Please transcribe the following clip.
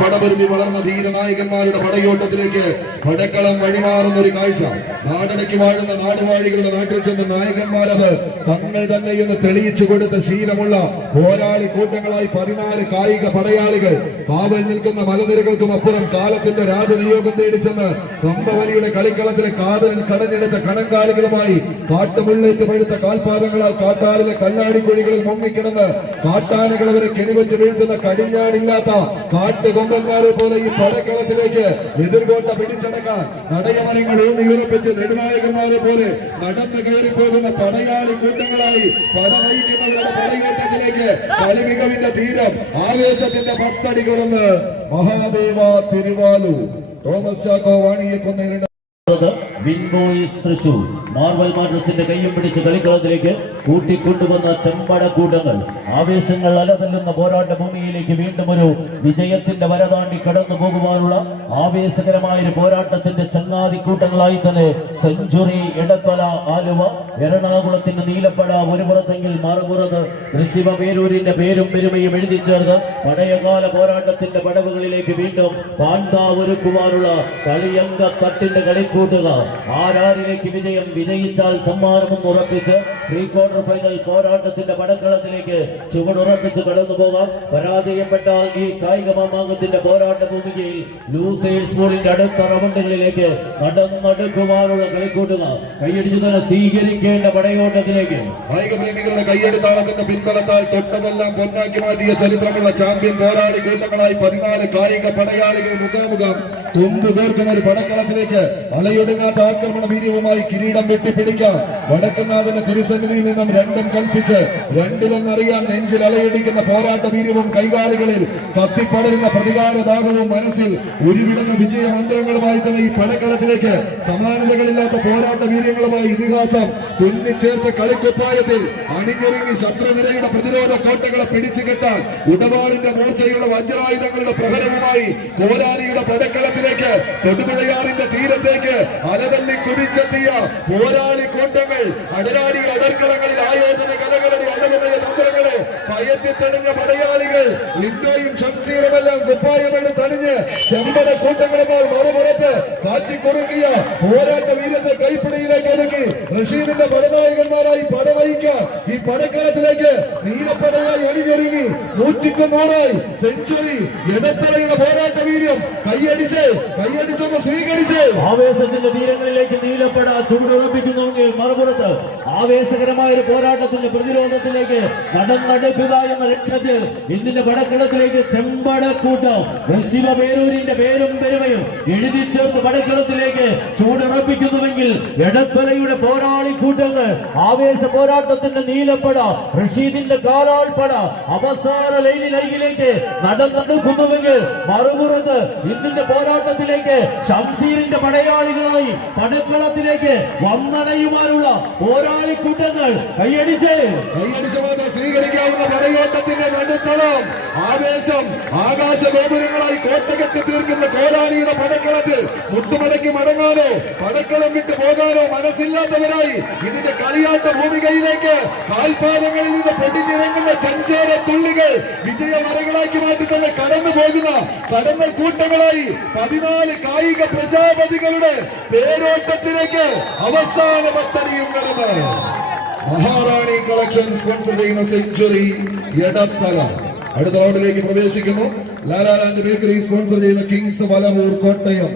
പടപരുതി വളർന്ന ധീരനായകന്മാരുടെ പടയോട്ടത്തിലേക്ക് പടക്കളം വഴിമാറുന്ന ഒരു കാഴ്ച. നാടടക്കി വാഴുന്ന നാടുവാഴികളുടെ നാട്ടിൽ ചെന്ന് നായകന്മാരത് തങ്ങൾ തന്നെ എന്ന് തെളിയിച്ചു കൊടുത്ത ശീലമുള്ള പോരാളി കൂട്ടങ്ങളായി 14 കായിക പടയാളികൾ കാവൽ നിൽക്കുന്ന മലനിരകൾക്കും അപ്പുറം കാലത്തിന്റെ രാജനിയോഗം തേടിച്ചെന്ന് കമ്പവലിയുടെ കളിക്കളത്തിലെ കാതലിൽ കടഞ്ഞെടുത്ത കണങ്കാലുകളുമായി കാട്ടുമുള്ളേറ്റ് പഴുത്ത കാൽപാദങ്ങളാൽ കാട്ടാറിലെ കല്ലാടിക്കുഴികളിൽ മുങ്ങിക്കിടന്ന് കാട്ടാനകൾ അവരെ കെണിവെച്ച് വീഴ്ത്തുന്ന കടിഞ്ഞാണില്ലാത്ത കൊമ്പന്മാരെ പോലെ ഈ പടക്കളത്തിലേക്ക് എതിർകോട്ട പിടിച്ചടക്കാൻ നടയമരങ്ങൾ ഊന്നിയുറപ്പിച്ച് നെടുനായകന്മാരെ പോലെ നടന്നു കയറി പോകുന്ന പടയാളി കൂട്ടങ്ങളായി പടനയിക്കുന്നവരുടെ പടയോട്ടത്തിലേക്ക് കളിമികവിന്റെ തീരം ആവേശത്തിന്റെ 10 അടി കൊടുന്ന് മഹാദേവ തിരുവാലു തോമസ് ചാക്കോ വാണിയെ കൊന്ന തൃശൂർ മാർവൽ മാഡ്രസിന്റെ കയ്യും പിടിച്ച് കളിക്കളത്തിലേക്ക് കൂട്ടിക്കൊണ്ടുവന്ന ചെമ്പട കൂട്ടങ്ങൾ ആവേശങ്ങൾ അലതല്ലുന്ന പോരാട്ട ഭൂമിയിലേക്ക് വീണ്ടും ഒരു വിജയത്തിന്റെ വരതാണ്ടി കടന്നു പോകുവാനുള്ള ആവേശകരമായ ഒരു പോരാട്ടത്തിന്റെ ചങ്ങാതി കൂട്ടങ്ങളായി തന്നെ സെഞ്ചുറി, എടത്തല, ആലുവ, എറണാകുളത്തിന്റെ നീലപ്പട ഒരു പുറത്തെങ്കിൽ മറുപുറത്ത് ഋഷിവപേരൂരിന്റെ പേരും പെരുമയും എഴുതി ചേർന്ന് പഴയകാല പോരാട്ടത്തിന്റെ പടവുകളിലേക്ക് വീണ്ടും പാണ്ഡാ ഒരുക്കുവാനുള്ള കളിയങ്ക തട്ടിന്റെ കളിക്കൂട്ടുക. ആരാരിലേക്ക് വിജയം, വിജയിച്ചാൽ സമ്മാനമെന്ന് ഉറപ്പിച്ച് പ്രീ ക്വാർട്ടർ ഫൈനൽ പോരാട്ടത്തിന്റെ പടക്കളത്തിലേക്ക് ചുവടുറപ്പിച്ച് കടന്നു പോകാം. പരാജയപ്പെട്ടാൽ ഈ കായിക മാമാങ്കത്തിന്റെ പോരാട്ട ഭൂമികയിൽ ലൂസേഴ്സ് ബോളിന്റെ അടുത്ത റൗണ്ടുകളിലേക്ക് നടന്നെടുക്കുവാനുള്ള കളിക്കൂട്ടുക. കൈയടിച്ച് തന്നെ സ്വീകരിക്കേണ്ട പടയോട്ടത്തിലേക്ക് കായിക പ്രേമികളുടെ കൈയടിത്താളത്തിന്റെ പിൻബലത്താൽ തൊട്ടതെല്ലാം പൊന്നാക്കി മാറ്റിയ ചരിത്രമുള്ള ചാമ്പ്യൻ പോരാളി കൂട്ടങ്ങളായി 14 കായിക പടയാളികൾ മുഖാമുഖം കൊമ്പ് കോർക്കുന്ന ഒരു പടക്കളത്തിലേക്ക് അലയൊടുങ്ങാത്ത ആക്രമണ വീര്യവുമായി കിരീടം വെട്ടിപ്പിടിക്കാം. വടക്കുന്നാഥന്റെ തിരുസന്നിധിയിൽ നിന്നും രണ്ടും കൽപ്പിച്ച് രണ്ടിലൊന്നറിയാൻ നെഞ്ചിൽ അലയടിക്കുന്ന പോരാട്ട വീര്യവും കൈകാലുകളിൽ കത്തിപ്പടരുന്ന പ്രതികാരദാഹവും മനസ്സിൽ ഉരുവിടുന്ന വിജയമന്ത്രങ്ങളുമായി തന്നെ ഈ പടക്കളത്തിലേക്ക് സമാനതകളില്ലാത്ത പോരാട്ട വീര്യങ്ങളുമായി ഇതിഹാസം തുന്നിച്ചേർത്ത കളിക്കുപ്പായത്തിൽ അണിഞ്ഞൊരുങ്ങി ശത്രുനിരയുടെ പ്രതിരോധ കോട്ടകളെ പിടിച്ചു കെട്ടാൻ ഉടവാളിന്റെ മൂർച്ചയുള്ള വജ്രായുധങ്ങളുടെ പ്രഹരവുമായി കോലാലിയുടെ പടക്കളത്തിലേക്ക് തൊടുപുഴയാറിന്റെ തീരത്തേക്ക് അലതല്ലി കുതിച്ചെത്തിയ പോരാളി കൂട്ടങ്ങൾ അടരാടി അടർക്കളങ്ങളിൽ ആയോധന കലകളുടെ അടവുതയ തന്ത്രങ്ങളെ പയറ്റിത്തെളിഞ്ഞ പടയാളികൾ ലിൻഡോയും ഷംസീറുമെല്ലാം കുപ്പായമെന്ന് തണിഞ്ഞ് ചെമ്പട കൂട്ടങ്ങളുമായി മറുപുറത്ത് കാച്ചിക്കൊടുക്കിയ പോരാട്ട വീരത്തെ കൈപ്പിടിയിലേക്ക് ഒതുക്കി റഷീദിന്റെ പടനായകന്മാരായി പടവഹിക്കാൻ ഈ പടക്കളത്തിലേക്ക് നീലപ്പടയായി അണിഞ്ഞൊരുങ്ങി 100 സെഞ്ചുറി എടത്തലയുടെ പോരാട്ട വീര്യം കൈയടിച്ചൊന്ന് സ്വീകരിച്ച് ആവേശത്തിന്റെ തീരങ്ങളിലേക്ക് നീലപ്പട ചൂടുറപ്പിക്കുന്നുവെങ്കിൽ മറുപുറത്ത് ആവേശകരമായ ഒരു പോരാട്ടത്തിന്റെ പ്രതിരോധത്തിലേക്ക് നടന്നെടുക്കുക എന്ന ലക്ഷ്യത്തിൽ ഇന്നിന്റെ പടക്കളത്തിലേക്ക് ചെമ്പടക്കൂട്ടം ശിവപേരൂരിന്റെ പേരും പെരുമയും എഴുതി ചേർത്ത് പടക്കളത്തിലേക്ക് ചൂടുറപ്പിക്കുന്നുവെങ്കിൽ എടത്വലയുടെ പോരാളി കൂട്ടങ്ങൾ ആവേശ പോരാട്ടത്തിന്റെ നീലപ്പട റഷീദിന്റെ കാലാൾപ്പട അവസാന ലൈനിലേക്ക് നടന്നെടുക്കുന്നുവെങ്കിൽ മറുപുറത്ത് ഇന്നിന്റെ പോരാട്ടത്തിലേക്ക് ഷംസീറിന്റെ പടയാളികളായി പടക്കളത്തിലേക്ക് വന്നണയുവാനുള്ള പോരാളി കൂട്ടങ്ങൾ കൈയടിച്ച് മാത്രം സ്വീകരിക്കാവുന്ന പടയോട്ടത്തിന്റെ നടുത്തളം ആവേശം ആകാശ ഗോപുരങ്ങളായി കോട്ടകെട്ടി തീർക്കുന്ന കോലാലിയുടെ പടക്കളത്തിൽ മുട്ടുമടക്കി മടങ്ങാനോ പടക്കളം വിട്ടു പോകാനോ മനസ്സില്ലാത്തവരായി ഇതിന്റെ കളിയാട്ട ഭൂമികയിലേക്ക് കാൽപാദങ്ങളിൽ നിന്ന് പൊടിഞ്ഞിറങ്ങുന്ന ചഞ്ചേര തുള്ളികൾ വിജയമറകളാക്കി മാറ്റി തന്നെ കടന്നു പോകുന്ന കടന്നൽ കൂട്ടങ്ങളായി 14 കായിക പ്രജാപതികളുടെ തേരോട്ടത്തിലേക്ക് അവസാന 10 അടിയും കടന്ന് മഹാറാണി കളക്ഷൻ സ്പോൺസർ ചെയ്യുന്ന സെഞ്ചുറി എടത്തല അടുത്ത റൗണ്ടിലേക്ക് പ്രവേശിക്കുന്നു. ലാലാലാൻഡ് ബേക്കറി സ്പോൺസർ ചെയ്യുന്ന കിങ്സ് വലമൂർ കോട്ടയം